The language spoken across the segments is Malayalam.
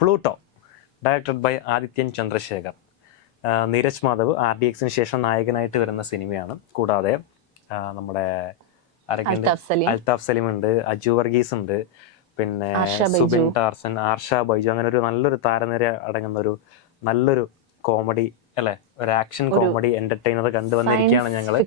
Pluto directed by Adithyan Chandrasekhar. Neeraj Madhav RDXന് ശേഷം നായകനായിട്ട് വരുന്ന സിനിമയാണ്. കൂടാതെ നമ്മുടെ അൽതാഫ് സലീം ഉണ്ട്, അജു വർഗീസ് ഉണ്ട്, പിന്നെ സുബിൻ ടാർസൻ, ആർഷ ബൈജു, അങ്ങനെ ഒരു നല്ലൊരു താരനിര അടങ്ങുന്ന ഒരു നല്ലൊരു കോമഡി അല്ലെ, ഒരു ആക്ഷൻ കോമഡി എന്റർടൈനർ കണ്ടുവന്നിരിക്കുകയാണ് ഞങ്ങള്.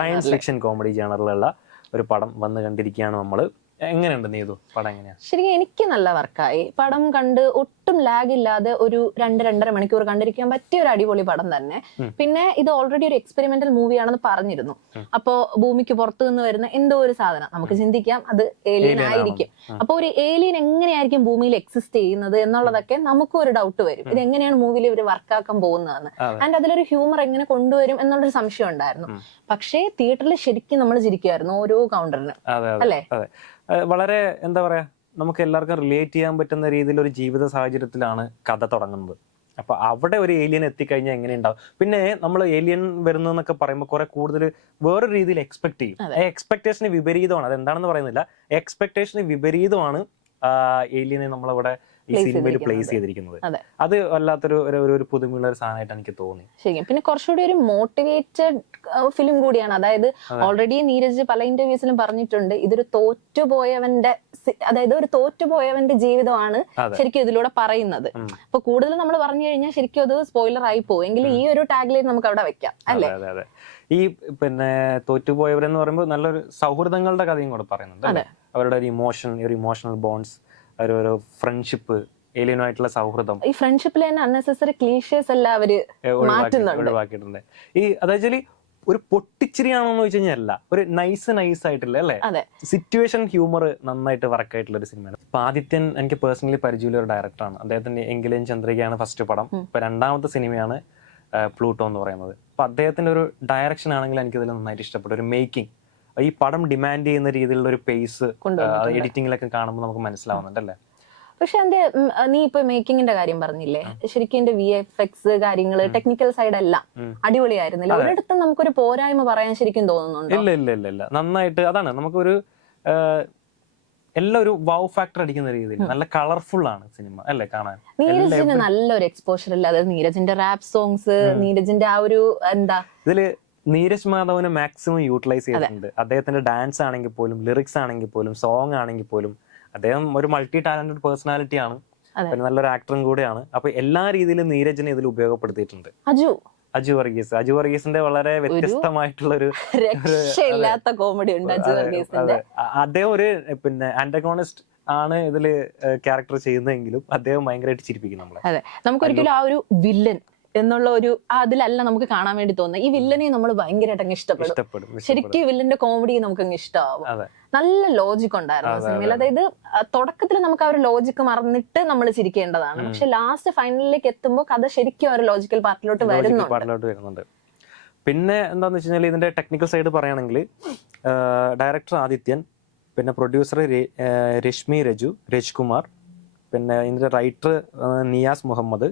സയൻസ് ഫിക്ഷൻ കോമഡി ജേണറിലുള്ള ഒരു പടം വന്ന് കണ്ടിരിക്കുകയാണ് നമ്മള്. എങ്ങനെയുണ്ട് നീതു പടം? എങ്ങനെയാ? ശരിക്കും എനിക്ക് നല്ല വർക്കായി. പടം കണ്ട് ഒട്ടും ലാഗ് ഇല്ലാതെ ഒരു 2-2.5 മണിക്കൂർ കണ്ടിരിക്കാൻ പറ്റിയ ഒരു അടിപൊളി പടം തന്നെ. പിന്നെ ഇത് ഓൾറെഡി ഒരു എക്സ്പെരിമെന്റൽ മൂവിയാണെന്ന് പറഞ്ഞിരുന്നു. അപ്പോ ഭൂമിക്ക് പുറത്തു നിന്ന് വരുന്ന എന്തോ ഒരു സാധനം നമുക്ക് ചിന്തിക്കാം അത് ഏലിയൻ ആയിരിക്കും. അപ്പൊ ഒരു ഏലിയൻ എങ്ങനെയായിരിക്കും ഭൂമിയിൽ എക്സിസ്റ്റ് ചെയ്യുന്നത് എന്നുള്ളതൊക്കെ നമുക്കും ഒരു ഡൗട്ട് വരും. ഇത് എങ്ങനെയാണ് മൂവിയിൽ ഇവർ വർക്കാക്കാൻ പോകുന്നതെന്ന്. ആൻഡ് അതിലൊരു ഹ്യൂമർ എങ്ങനെ കൊണ്ടുവരും എന്നുള്ളൊരു സംശയം ഉണ്ടായിരുന്നു. പക്ഷേ തിയേറ്ററിൽ ശരിക്കും നമ്മൾ ചിരിക്കുമായിരുന്നു ഓരോ കൗണ്ടറിന്, അല്ലേ? വളരെ എന്താ പറയാ, നമുക്ക് എല്ലാവർക്കും റിലേറ്റ് ചെയ്യാൻ പറ്റുന്ന രീതിയിൽ ഒരു ജീവിത സാഹചര്യത്തിലാണ് കഥ തുടങ്ങുന്നത്. അപ്പൊ അവിടെ ഒരു ഏലിയൻ എത്തിക്കഴിഞ്ഞാൽ എങ്ങനെ ഉണ്ടാവും. പിന്നെ നമ്മൾ ഏലിയൻ വരുന്നു എന്നൊക്കെ പറയുമ്പോൾ കുറെ കൂടുതൽ വേറൊരു രീതിയിൽ എക്സ്പെക്ട് ചെയ്യും. എക്സ്പെക്ടേഷന് വിപരീതമാണ്. അതെന്താണെന്ന് പറയുന്നില്ല, എക്സ്പെക്ടേഷന് വിപരീതമാണ് ഏലിയനെ നമ്മളവിടെ ഈ സിനിമയിൽ പ്ലേസ് ചെയ്തിരിക്കുന്നത്. അത് വല്ലാത്തൊരു ഒരു പുതുമയുള്ള ഒരു സാധനമായിട്ട് എനിക്ക് തോന്നി. ശരി. പിന്നെ കുറച്ചുകൂടി ഒരു മോട്ടിവേറ്റഡ് ഫിലിം കൂടിയാണ്. അതായത് ഓൾറെഡി നീരജ് പല ഇന്റർവ്യൂസിലും പറഞ്ഞിട്ടുണ്ട്, ഇതൊരു തോറ്റുപോയവന്റെ ജീവിതമാണ് ശരിക്കും ഇതിലൂടെ പറയുന്നത്. അപ്പൊ കൂടുതൽ നമ്മൾ പറഞ്ഞു കഴിഞ്ഞാൽ ശരിക്കും അത് സ്പോയിലർ ആയി പോകും. എങ്കിലും ഈ ഒരു ടാഗ്ലൈൻ നമുക്ക് അവിടെ വെക്കാം, അല്ലേ? ഈ പിന്നെ തോറ്റുപോയവരെന്ന് പറയുമ്പോൾ നല്ലൊരു സൗഹൃദങ്ങളുടെ കഥയും കൂടെ പറയുന്നുണ്ട്. അവരുടെ ഒരു ഇമോഷണൽ ബോണ്ട്സ്, ഒരു ഫ്രണ്ട്ഷിപ്പ്, ഏലിയനുമായിട്ടുള്ള സൗഹൃദം. ഈ ഫ്രണ്ട്ഷിപ്പിൽ തന്നെ അൺനെസസറി ക്ലീഷേഴ്സ് എല്ലാം അവര് ഒഴിവാക്കിയിട്ടുണ്ട്. ഈ അതായത് ഒരു പൊട്ടിച്ചിരിയാണോന്ന് ചോദിച്ചു കഴിഞ്ഞാൽ അല്ല, ഒരു നൈസ് ആയിട്ടില്ല, അല്ലെ? സിറ്റുവേഷൻ ഹ്യൂമർ നന്നായിട്ട് വർക്കായിട്ടുള്ള ഒരു സിനിമയാണ്. ഇപ്പൊ ആദിത്യൻ എനിക്ക് പേഴ്സണലി പരിചയമുള്ള ഒരു ഡയറക്ടറാണ്. അദ്ദേഹത്തിന്റെ എങ്കിലും ചന്ദ്രികയാണ് ഫസ്റ്റ് പടം. ഇപ്പൊ രണ്ടാമത്തെ സിനിമയാണ് പ്ലൂട്ടോ എന്ന് പറയുന്നത്. അപ്പൊ അദ്ദേഹത്തിന്റെ ഒരു ഡയറക്ഷൻ ആണെങ്കിൽ എനിക്കതിൽ നന്നായിട്ട് ഇഷ്ടപ്പെട്ടു. ഒരു മേക്കിംഗ്, ഈ പടം ഡിമാൻഡ് ചെയ്യുന്ന രീതിയിലുള്ള ഒരു പേസ് എഡിറ്റിംഗിലൊക്കെ കാണുമ്പോൾ നമുക്ക് മനസ്സിലാവുന്നുണ്ട്, അല്ലേ? പക്ഷെ നീ ഇപ്പൊ മേക്കിങ്ങിന്റെ കാര്യം പറഞ്ഞില്ലേ, ശരിക്കും എന്റെ VFX കാര്യങ്ങള്, ടെക്നിക്കൽ സൈഡ് എല്ലാം അടിപൊളിയായിരുന്നില്ല. ഒരിടത്തും നമുക്കൊരു പോരായ്മ പറയാൻ ശരിക്കും തോന്നുന്നുണ്ട്? ഇല്ല, നന്നായിട്ട്. അതാണ് നമുക്കൊരു എല്ലാം ഒരു വൗ ഫാക്ടർ അടിക്കുന്ന രീതിയിൽ നല്ല കളർഫുൾ ആണ് സിനിമ, അല്ലേ കാണാൻ? നീരജിന് നല്ലൊരു എക്സ്പോഷർ ഇല്ല. അതായത് നീരജിന്റെ റാപ്പ് സോങ്സ്, നീരജിന്റെ ആ ഒരു എന്താ, ഇതില് നീരജ് മാധവനെ മാക്സിമം യൂട്ടിലൈസ് ചെയ്തിട്ടുണ്ട്. അദ്ദേഹത്തിന്റെ ഡാൻസ് ആണെങ്കിൽ പോലും, ലിറിക്സ് ആണെങ്കിൽ പോലും, സോങ് ആണെങ്കിൽ പോലും, അദ്ദേഹം ഒരു മൾട്ടി ടാലന്റഡ് പേഴ്സണാലിറ്റി ആണ്, നല്ലൊരു ആക്ടറും കൂടെയാണ്. അപ്പൊ എല്ലാ രീതിയിലും നീരജിനെ ഇതിൽ ഉപയോഗപ്പെടുത്തിയിട്ടുണ്ട്. അജു വർഗീസിന്റെ വളരെ വ്യത്യസ്തമായിട്ടുള്ള ഒരു രക്ഷയില്ലാത്ത കോമഡി ഉണ്ട് അജു വർഗീസിന്റെ. അദ്ദേഹം ഒരു പിന്നെ ആന്റഗോണിസ്റ്റ് ആണ് ഇതില് ക്യാരക്ടർ ചെയ്യുന്നതെങ്കിലും അദ്ദേഹം ഭയങ്കരമായിട്ട് ചിരിപ്പിക്കും നമ്മളെ. അതെ, നമുക്കൊരിക്കലും ആ ഒരു വില്ലൻ എന്നുള്ള ഒരു അതിലല്ല നമുക്ക് കാണാൻ വേണ്ടി തോന്നുന്നത്. ഈ വില്ലനെ നമ്മൾ ഭയങ്കരമായിട്ട് അങ്ങ് ഇഷ്ടപ്പെടും. ശരിക്കും വില്ലന്റെ കോമഡി നമുക്ക് അങ്ങ് ഇഷ്ടമാവും. നല്ല ലോജിക് ഉണ്ടായിരുന്നു സിനിമയിൽ. അതായത് തുടക്കത്തിൽ നമുക്ക് ആ ഒരു ലോജിക്ക് മറന്നിട്ട് നമ്മൾ ചിരിക്കേണ്ടതാണ്. പക്ഷെ ലാസ്റ്റ് ഫൈനലിലേക്ക് എത്തുമ്പോൾ കഥ ശരിക്കും ആ ഒരു ലോജിക്കൽ പാർട്ടിലോട്ട് വരുന്നുണ്ട്. പിന്നെ എന്താന്ന് വെച്ച് കഴിഞ്ഞാൽ ഇതിന്റെ ടെക്നിക്കൽ സൈഡ് പറയുകയാണെങ്കിൽ ഡയറക്ടർ ആദിത്യൻ, പിന്നെ പ്രൊഡ്യൂസർ രശ്മി രജ്കുമാർ, പിന്നെ ഇതിന്റെ writer Niyas Muhammad,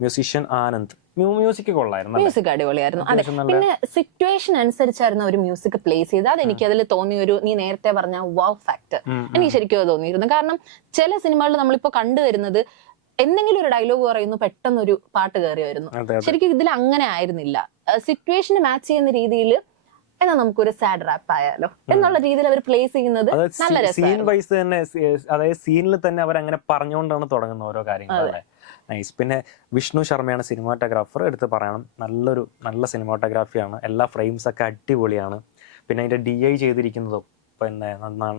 musician Anand. Music കൊള്ളായിരുന്നു, മ്യൂസിക് അടിപൊളിയായിരുന്നു. അതെ, പിന്നെ സിറ്റുവേഷൻ അനുസരിച്ചായിരുന്നു ഒരു മ്യൂസിക് പ്ലേസ് ചെയ്ത്. അതെനിക്ക് അതിൽ തോന്നിയ ഒരു, നീ നേരത്തെ പറഞ്ഞ വൗ ഫാക്ടർ എനിക്ക് ശരിക്കും അത് തോന്നിയിരുന്നു. കാരണം ചില സിനിമകളിൽ നമ്മളിപ്പോ കണ്ടുവരുന്നത് എന്തെങ്കിലും ഒരു ഡയലോഗ് പറയുന്നു, പെട്ടെന്നൊരു പാട്ട് കയറി വരുന്നു. ശരിക്കും ഇതിൽ അങ്ങനെ ആയിരുന്നില്ല. സിറ്റുവേഷന് മാച്ച് ചെയ്യുന്ന രീതിയിൽ എന്നാ നമുക്കൊരു സാഡ് റാപ്പ് ആയാലോ എന്നുള്ള രീതിയിൽ അവർ പ്ലേസ് ചെയ്യുന്നത് നല്ല രസമാണ്. അതായത് സീനിൽ തന്നെ അവരങ്ങനെ പറഞ്ഞുകൊണ്ടാണ് തുടങ്ങുന്നത് ഓരോ കാര്യങ്ങളും. നൈസ്. പിന്നെ വിഷ്ണു ശർമ്മയാണ് സിനിമാറ്റോഗ്രാഫർ, എടുത്ത് പറയണം. നല്ല സിനിമാറ്റോഗ്രാഫിയാണ്. എല്ലാ ഫ്രെയിംസ് ഒക്കെ അടിപൊളിയാണ്. പിന്നെ അതിന്റെ DI ചെയ്തിരിക്കുന്നതും പിന്നെ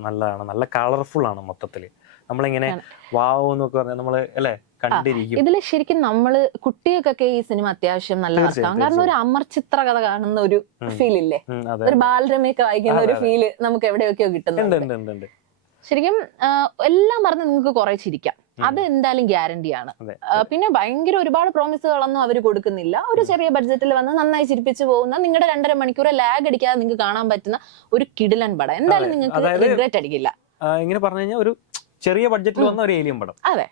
നല്ലതാണ്, നല്ല കളർഫുൾ ആണ്. മൊത്തത്തില് നമ്മളിങ്ങനെ വാവ് എന്നൊക്കെ പറഞ്ഞാൽ നമ്മള് അല്ലെ കണ്ടിരിക്കും. ഇതില് ശരിക്കും നമ്മള് കുട്ടികൾക്കൊക്കെ ഈ സിനിമ അത്യാവശ്യം നല്ല വർക്കാവും. കാരണം ഒരു അമർ ചിത്ര കഥ കാണുന്ന ഒരു ഫീൽ ഇല്ലേ, ഒരു ബാലരമയൊക്കെ വായിക്കുന്ന ഒരു ഫീല് നമുക്ക് എവിടെയൊക്കെയോ കിട്ടുന്നുണ്ട്. ശരിക്കും എല്ലാം പറഞ്ഞ് നിങ്ങൾക്ക് കുറെ ചിരിക്കാം, അത് എന്തായാലും ഗ്യാരണ്ടിയാണ്. പിന്നെ ഭയങ്കര ഒരുപാട് പ്രോമിസുകളൊന്നും അവർ കൊടുക്കുന്നില്ല. ഒരു ചെറിയ ബഡ്ജറ്റിൽ വന്ന് നന്നായി ചിരിപ്പിച്ചു പോകുന്ന, നിങ്ങളുടെ 2.5 മണിക്കൂർ ലാഗ് അടിക്കാതെ നിങ്ങൾക്ക് കാണാൻ പറ്റുന്ന ഒരു കിടിലൻ പടം. എന്തായാലും നിങ്ങൾക്ക് റിഗ്രറ്റ് അടിക്കില്ല. ഇങ്ങനെ പറഞ്ഞു കഴിഞ്ഞാൽ ഒരു ചെറിയ ബഡ്ജറ്റിൽ വന്ന ഒരു ഏലിയൻ പടം. അതെ,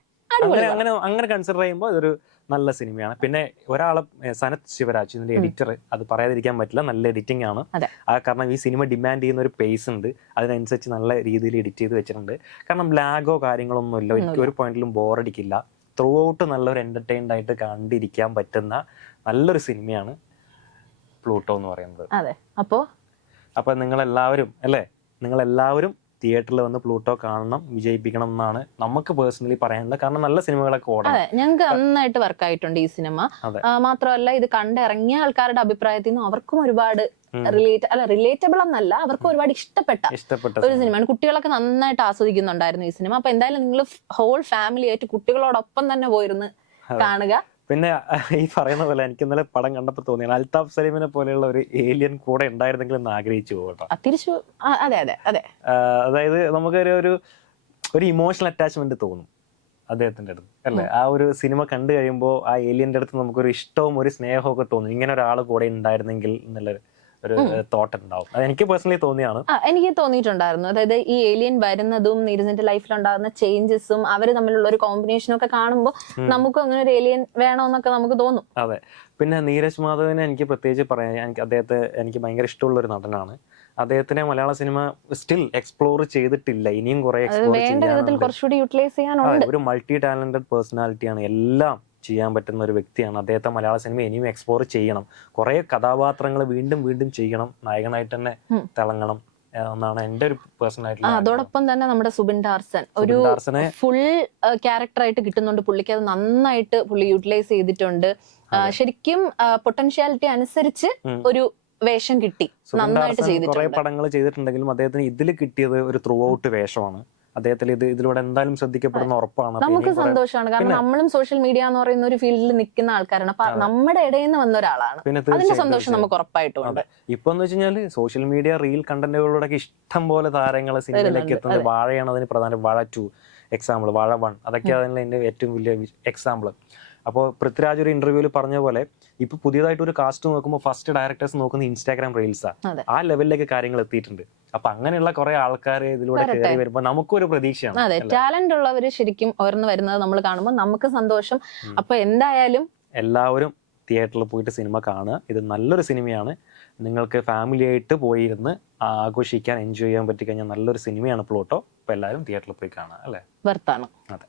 അങ്ങനെ കൺസിഡർ ചെയ്യുമ്പോൾ ഇതൊരു നല്ല സിനിമയാണ്. പിന്നെ ഒരാളെ സനത് ശിവരാജ് ഇതിന്റെ എഡിറ്റർ, അത് പറയാതിരിക്കാൻ പറ്റില്ല, നല്ല എഡിറ്റിംഗ് ആണ്. കാരണം ഈ സിനിമ ഡിമാൻഡ് ചെയ്യുന്ന ഒരു പേസ് ഉണ്ട്, അതിനനുസരിച്ച് നല്ല രീതിയിൽ എഡിറ്റ് ചെയ്ത് വെച്ചിട്ടുണ്ട്. കാരണം ലാഗോ കാര്യങ്ങളൊന്നും ഇല്ല, എനിക്ക് ഒരു പോയിന്റിലും ബോറടിക്കില്ല. ത്രൂ ഔട്ട് നല്ലൊരു എന്റർടൈൻഡ് ആയിട്ട് കണ്ടിരിക്കാൻ പറ്റുന്ന നല്ലൊരു സിനിമയാണ് പ്ലൂട്ടോ എന്ന് പറയുന്നത്. അപ്പൊ നിങ്ങളെല്ലാവരും തിയേറ്ററിൽ വന്ന് പ്ലൂട്ടോ കാണണം, വിജയിപ്പിക്കണം എന്നാണ് നമുക്ക് പേഴ്സണലി പറയാനുള്ളത്. കാരണം നല്ല സിനിമകളൊക്കെ ഓടാം. ഞങ്ങൾക്ക് നന്നായിട്ട് വർക്ക് ആയിട്ടുണ്ട് ഈ സിനിമ. മാത്രമല്ല ഇത് കണ്ടിറങ്ങിയ ആൾക്കാരുടെ അഭിപ്രായത്തിൽ നിന്ന് അവർക്കും ഒരുപാട് റിലേറ്റബിൾ എന്നല്ല, അവർക്ക് ഒരുപാട് ഇഷ്ടപ്പെട്ട ഒരു സിനിമയാണ്. കുട്ടികളൊക്കെ നന്നായിട്ട് ആസ്വദിക്കുന്നുണ്ടായിരുന്നു ഈ സിനിമ. അപ്പൊ എന്തായാലും നിങ്ങൾ ഹോൾ ഫാമിലി ആയിട്ട് കുട്ടികളോടൊപ്പം തന്നെ പോയിരുന്ന് കാണുക. പിന്നെ ഈ പറയുന്ന പോലെ എനിക്ക് ഇന്നലെ പടം കണ്ടപ്പോൾ തോന്നിയാണ് അൽതാഫ് സലീമിനെ പോലെയുള്ള ഒരു ഏലിയൻ കൂടെ ഉണ്ടായിരുന്നെങ്കിൽ എന്ന് ആഗ്രഹിച്ചു പോകട്ടോ. അതായത് നമുക്കൊരു ഒരു ഇമോഷണൽ അറ്റാച്ച്മെന്റ് തോന്നും അദ്ദേഹത്തിന്റെ അടുത്ത് അല്ലെ. ആ ഒരു സിനിമ കണ്ടു കഴിയുമ്പോൾ ആ ഏലിയന്റെ അടുത്ത് നമുക്കൊരു ഇഷ്ടവും ഒരു സ്നേഹവും ഒക്കെ തോന്നും. ഇങ്ങനെ ഒരാൾ കൂടെ ഉണ്ടായിരുന്നെങ്കിൽ എന്നുള്ളൊരു ഒരു തോട്ട് ഉണ്ടാവും. അത് എനിക്ക് പേഴ്സണലി തോന്നിയാണ്. എനിക്ക് തോന്നിയിട്ടുണ്ടായിരുന്നു. അതായത് ഈ ഏലിയൻ വരുന്നതും നീരജിന്റെ ലൈഫിൽ ഉണ്ടാകുന്ന ചേഞ്ചസും അവര് തമ്മിലുള്ള ഒരു കോമ്പിനേഷനും ഒക്കെ കാണുമ്പോൾ നമുക്കും അങ്ങനെ ഒരു ഏലിയൻ വേണമെന്നൊക്കെ നമുക്ക് തോന്നും. അതെ. പിന്നെ നീരജ് മാധവനെ എനിക്ക് പ്രത്യേകിച്ച് പറയാൻ, അദ്ദേഹത്തെ എനിക്ക് ഭയങ്കര ഇഷ്ടമുള്ള ഒരു നടനാണ്. അദ്ദേഹത്തിനെ മലയാള സിനിമ സ്റ്റിൽ എക്സ്പ്ലോർ ചെയ്തിട്ടില്ല, ഇനിയും കുറെ എക്സ്പ്ലോർ ചെയ്യാനുണ്ട്. ഒരു മൾട്ടി ടാലന്റഡ് പേഴ്സണാലിറ്റിയാണ്, എല്ലാം ചെയ്യാൻ പറ്റുന്ന ഒരു വ്യക്തിയാണ്. അദ്ദേഹത്തെ മലയാള സിനിമ ഇനിയും എക്സ്പ്ലോർ ചെയ്യണം, കുറെ കഥാപാത്രങ്ങൾ വീണ്ടും വീണ്ടും ചെയ്യണം, നായകനായിട്ട് തന്നെ തിളങ്ങണം എന്നാണ് എന്റെ ഒരു പേഴ്സണൽ ആയിട്ടുള്ള. അതോടൊപ്പം തന്നെ നമ്മുടെ സുബിൻ ടാർസൻ ഒരു ഫുൾ ക്യാരക്ടർ ആയിട്ട് കിട്ടുന്നുണ്ട്. പുള്ളിക്ക് അത് നന്നായിട്ട് പുള്ളി യൂട്ടിലൈസ് ചെയ്തിട്ടുണ്ട്. ശരിക്കും പൊട്ടൻഷ്യാലിറ്റി അനുസരിച്ച് ഒരു വേഷം കിട്ടി, നന്നായിട്ട് ചെയ്തിട്ടുണ്ട്. കുറെ പടങ്ങൾ ചെയ്തിട്ടുണ്ടെങ്കിലും അദ്ദേഹത്തിന് ഇതിൽ കിട്ടിയത് ഒരു ത്രൂ ഔട്ട് വേഷമാണ്. അദ്ദേഹത്തിൽ ഇതിലൂടെ എന്തായാലും ശ്രദ്ധിക്കപ്പെടുന്ന ഉറപ്പാണ്. നമുക്ക് സന്തോഷമാണ്, കാരണം നമ്മളും സോഷ്യൽ മീഡിയ എന്ന് പറയുന്ന ഒരു ഫീൽഡിൽ നിൽക്കുന്ന ആൾക്കാരാണ്. അപ്പൊ നമ്മുടെ ഇടയിൽ നിന്ന് വന്ന ഒരാളാണ്, അതിന്റെ സന്തോഷം നമുക്ക് ഉറപ്പായിട്ടും ഉണ്ട്. ഇപ്പൊ എന്ന് വെച്ച് കഴിഞ്ഞാൽ സോഷ്യൽ മീഡിയ റീൽ കണ്ടന്റുകളിലൂടെ ഇഷ്ടം പോലെ താരങ്ങൾ സിനിമയിലേക്ക് എത്തുന്നത്. വാഴയാണ് അതിന് പ്രധാനം. വാഴ 2 എക്സാമ്പിൾ, വാഴ 1 അതൊക്കെ അതിന്റെ ഏറ്റവും വലിയ എക്സാമ്പിൾ. അപ്പോൾ പൃഥ്വിരാജ് ഒരു ഇന്റർവ്യൂവിൽ പറഞ്ഞ പോലെ ഇപ്പൊ പുതിയതായിട്ട് ഒരു കാസ്റ്റ് നോക്കുമ്പോൾ ഫസ്റ്റ് ഡയറക്ടേഴ്സ് നോക്കുന്ന ഇൻസ്റ്റാഗ്രാം റീൽസാ. ആ ലെവലിലേക്ക് കാര്യങ്ങൾ എത്തിയിട്ടുണ്ട്. അപ്പൊ അങ്ങനെയുള്ള കുറെ ആൾക്കാർ ഇതിലൂടെ കയറി വരുമ്പോൾ നമുക്കൊരു പ്രതീക്ഷയാണ്. അതെ, ടാലന്റ് ഉള്ളവര് ശരിക്കും ഉയർന്നു വരുന്നത് നമ്മൾ കാണുമ്പോൾ നമുക്ക് സന്തോഷം. അപ്പൊ എന്തായാലും എല്ലാവരും തിയേറ്ററിൽ പോയിട്ട് സിനിമ കാണുക. ഇത് നല്ലൊരു സിനിമയാണ്. നിങ്ങൾക്ക് ഫാമിലി ആയിട്ട് പോയിരുന്ന് ആഘോഷിക്കാൻ, എൻജോയ് ചെയ്യാൻ പറ്റി കഴിഞ്ഞാൽ നല്ലൊരു സിനിമയാണ് പ്ലൂട്ടോ. അപ്പൊ എല്ലാവരും തിയേറ്ററിൽ പോയി കാണുക അല്ലേ, വർത്താണ്. അതെ.